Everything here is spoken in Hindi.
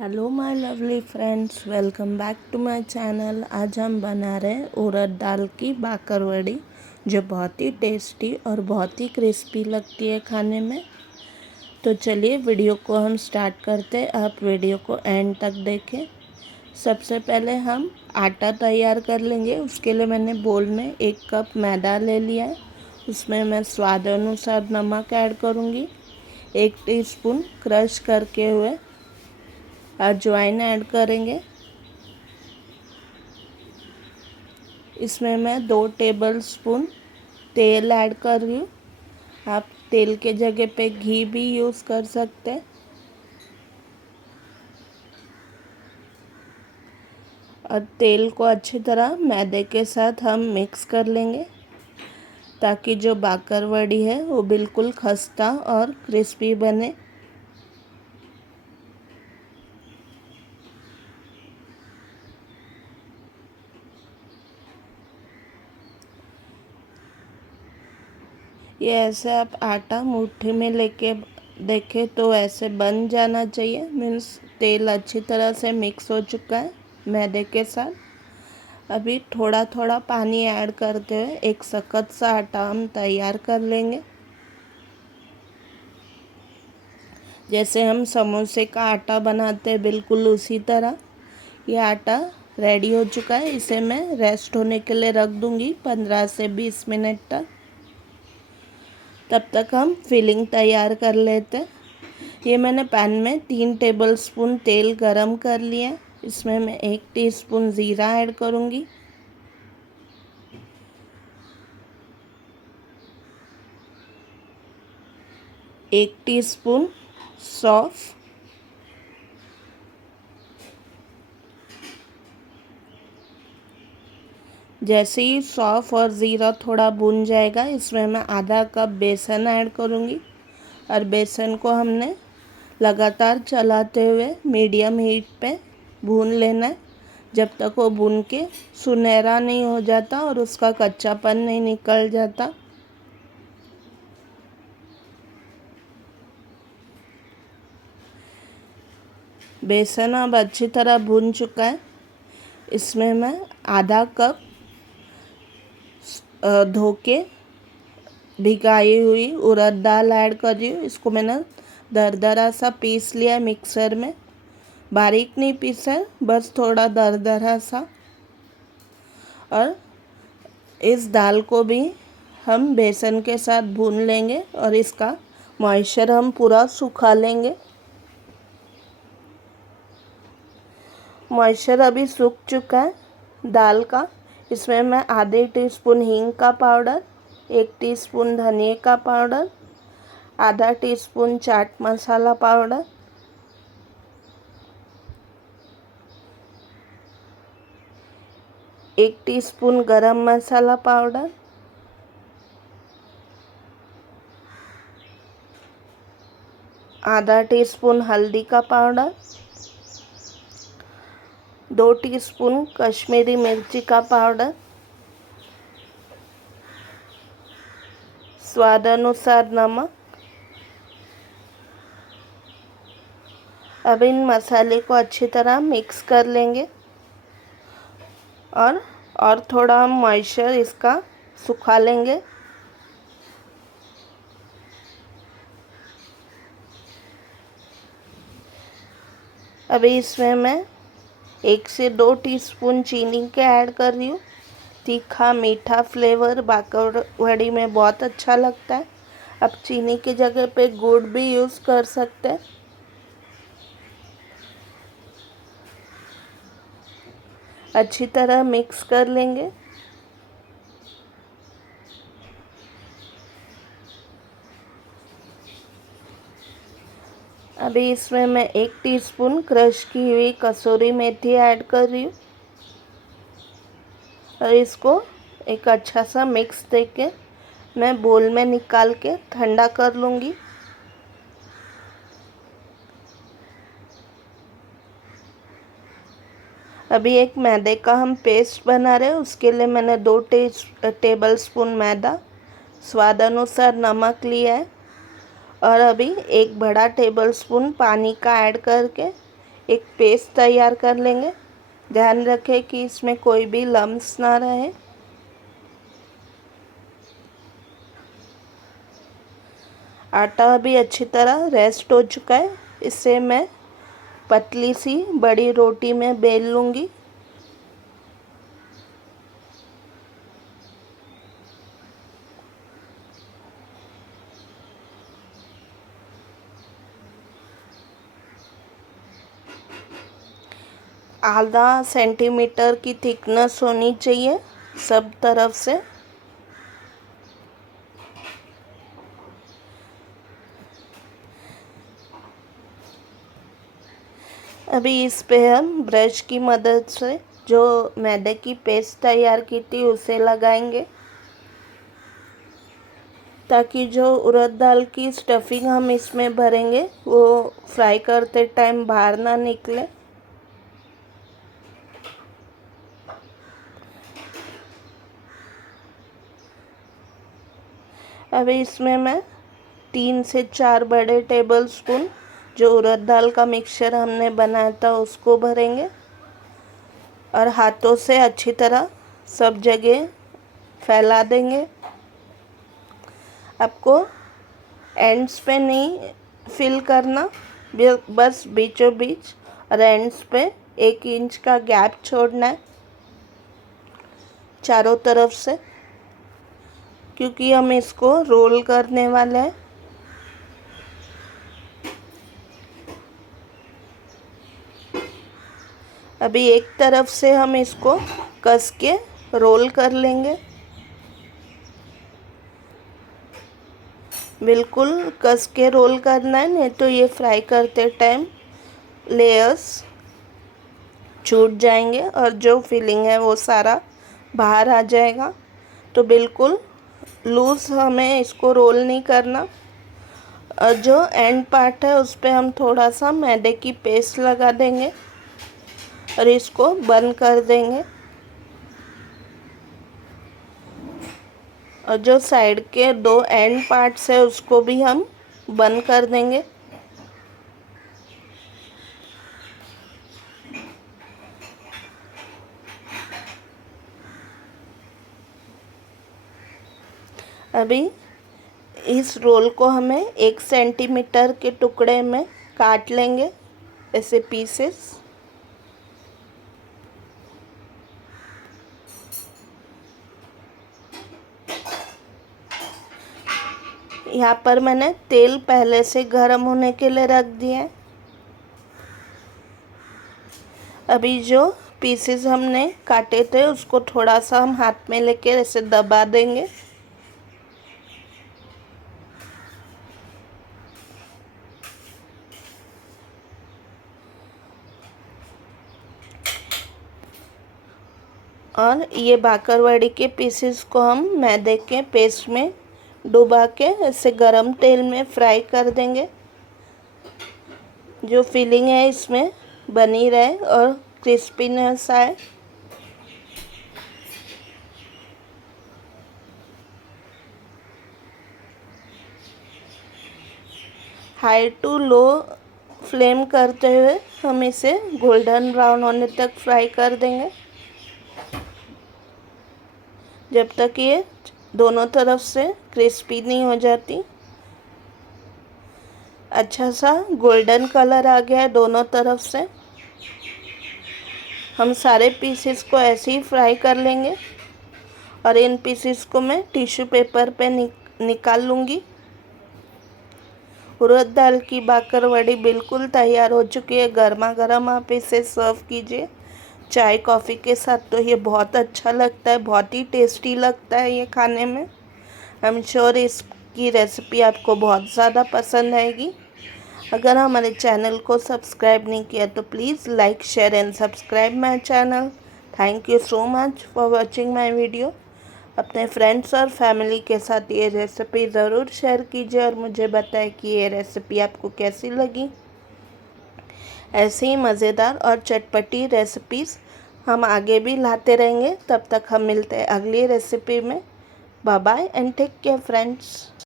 Hello my lovely friends, welcome back to my channel. आज हम बना रहे हैं उड़द दाल की बाकरवड़ी, जो बहुत ही टेस्टी और बहुत ही क्रिस्पी लगती है खाने में। तो चलिए वीडियो को हम स्टार्ट करते हैं। आप वीडियो को एंड तक देखें। सबसे पहले हम आटा तैयार कर लेंगे। उसके लिए मैंने बोल में 1 कप मैदा ले लिया है। उसमें मैं स्वाद अनुसार नमक ऐड करूँगी। 1 टीस्पून क्रश करके हुए अजवाइन ऐड करेंगे। इसमें मैं 2 टेबलस्पून तेल ऐड कर रही हूँ। आप तेल के जगह पे घी भी यूज़ कर सकते हैं। और तेल को अच्छी तरह मैदे के साथ हम मिक्स कर लेंगे, ताकि जो बाकरवड़ी है वो बिल्कुल खस्ता और क्रिस्पी बने। ये ऐसे आप आटा मुट्ठी में लेके देखें तो ऐसे बन जाना चाहिए। मीन्स तेल अच्छी तरह से मिक्स हो चुका है मैदे के साथ। अभी थोड़ा थोड़ा पानी ऐड करते हुए एक सख्त सा आटा हम तैयार कर लेंगे। जैसे हम समोसे का आटा बनाते हैं, बिल्कुल उसी तरह ये आटा रेडी हो चुका है। इसे मैं रेस्ट होने के लिए रख दूंगी 15 से 20 मिनट तक। तब तक हम फिलिंग तैयार कर लेते हैं। ये मैंने पैन में 3 टेबलस्पून तेल गरम कर लिया है। इसमें मैं 1 टीस्पून ज़ीरा ऐड करूँगी। 1 टीस्पून सौंफ, जैसे ही सौंफ और ज़ीरा थोड़ा भून जाएगा, इसमें मैं आधा कप बेसन ऐड करूँगी। और बेसन को हमने लगातार चलाते हुए मीडियम हीट पे भून लेना है, जब तक वो भून के सुनहरा नहीं हो जाता और उसका कच्चापन नहीं निकल जाता। बेसन अब अच्छी तरह भून चुका है। इसमें मैं आधा कप धो के भिगाई हुई उड़द दाल ऐड कर रही हूँ। इसको मैंने दरदरा सा पीस लिया है मिक्सर में। बारीक नहीं पीसा है, बस थोड़ा दरदरा सा। और इस दाल को भी हम बेसन के साथ भून लेंगे और इसका मॉइस्चर हम पूरा सुखा लेंगे। मॉइस्चर अभी सूख चुका है दाल का। इसमें मैं आधे टीस्पून हींग का पाउडर, 1 टीस्पून धनिया का पाउडर, आधा teaspoon chaat masala powder, 1 teaspoon गरम मसाला पाउडर, आधा टीस्पून हल्दी का पाउडर, 2 टीस्पून कश्मीरी मिर्ची का पाउडर, स्वाद अनुसार नमक। अब इन मसाले को अच्छी तरह मिक्स कर लेंगे और थोड़ा हम मॉइस्चर इसका सुखा लेंगे। अभी इसमें मैं 1 से 2 टीस्पून चीनी के ऐड कर रही हूँ। तीखा मीठा फ्लेवर बाकरवड़ी में बहुत अच्छा लगता है। आप चीनी की जगह पे गुड़ भी यूज़ कर सकते हैं। अच्छी तरह मिक्स कर लेंगे। अभी इसमें मैं 1 टीस्पून क्रश की हुई कसूरी मेथी ऐड कर रही हूँ और इसको एक अच्छा सा मिक्स देके मैं बोल में निकाल के ठंडा कर लूँगी। अभी एक मैदे का हम पेस्ट बना रहे हैं। उसके लिए मैंने 2 टेबलस्पून मैदा, स्वाद अनुसार नमक लिया है और अभी 1 बड़ा टेबलस्पून पानी का ऐड करके एक पेस्ट तैयार कर लेंगे। ध्यान रखें कि इसमें कोई भी लम्स ना रहे। आटा अभी अच्छी तरह रेस्ट हो चुका है। इसे मैं पतली सी बड़ी रोटी में बेल लूँगी। आधा सेंटीमीटर की थिकनेस होनी चाहिए सब तरफ से। अभी इस पे हम ब्रश की मदद से जो मैदे की पेस्ट तैयार की थी उसे लगाएंगे, ताकि जो उड़द दाल की स्टफिंग हम इसमें भरेंगे वो फ्राई करते टाइम बाहर ना निकले। अभी इसमें मैं 3 से 4 बड़े टेबल स्पून जो उड़द दाल का मिक्सचर हमने बनाया था उसको भरेंगे और हाथों से अच्छी तरह सब जगह फैला देंगे। आपको एंड्स पे नहीं फिल करना, बस बीचों बीच और एंड्स पे 1 इंच का गैप छोड़ना है चारों तरफ से, क्योंकि हम इसको रोल करने वाले हैं। अभी एक तरफ से हम इसको कस के रोल कर लेंगे। बिल्कुल कस के रोल करना है, नहीं तो ये फ्राई करते टाइम लेयर्स छूट जाएंगे और जो फिलिंग है वो सारा बाहर आ जाएगा। तो बिल्कुल लूज़ हमें इसको रोल नहीं करना। और जो एंड पार्ट है उस पे हम थोड़ा सा मैदे की पेस्ट लगा देंगे और इसको बंद कर देंगे। और जो साइड के 2 एंड पार्ट्स है उसको भी हम बंद कर देंगे। अभी इस रोल को हमें 1 सेंटीमीटर के टुकड़े में काट लेंगे, ऐसे पीसेस। यहाँ पर मैंने तेल पहले से गर्म होने के लिए रख दिया है। अभी जो पीसेस हमने काटे थे उसको थोड़ा सा हम हाथ में लेके ऐसे दबा देंगे। और ये बाकरवड़ी के पीसेस को हम मैदे के पेस्ट में डुबा के ऐसे गरम तेल में फ्राई कर देंगे। जो फिलिंग है इसमें बनी रहे और क्रिस्पीनेस आए। हाई टू लो फ्लेम करते हुए हम इसे गोल्डन ब्राउन होने तक फ्राई कर देंगे, जब तक ये दोनों तरफ से क्रिस्पी नहीं हो जाती। अच्छा सा गोल्डन कलर आ गया है दोनों तरफ से। हम सारे पीसेस को ऐसे ही फ्राई कर लेंगे और इन पीसेस को मैं टिश्यू पेपर पे निकाल लूँगी। उड़द दाल की बाकरवड़ी बिल्कुल तैयार हो चुकी है। गर्मा गर्म आप इसे सर्व कीजिए चाय कॉफ़ी के साथ, तो ये बहुत अच्छा लगता है, बहुत ही टेस्टी लगता है ये खाने में। आई एम श्योर इसकी रेसिपी आपको बहुत ज़्यादा पसंद आएगी। अगर हमारे चैनल को सब्सक्राइब नहीं किया तो please like share and subscribe my channel. Thank you so much for watching my video. अपने फ्रेंड्स और फैमिली के साथ ये रेसिपी ज़रूर शेयर कीजिए और मुझे बताएं कि ये रेसिपी आपको कैसी लगी। ऐसे ही मज़ेदार और चटपटी रेसिपीज़ हम आगे भी लाते रहेंगे। तब तक हम मिलते हैं अगली रेसिपी में। Bye bye and take care friends.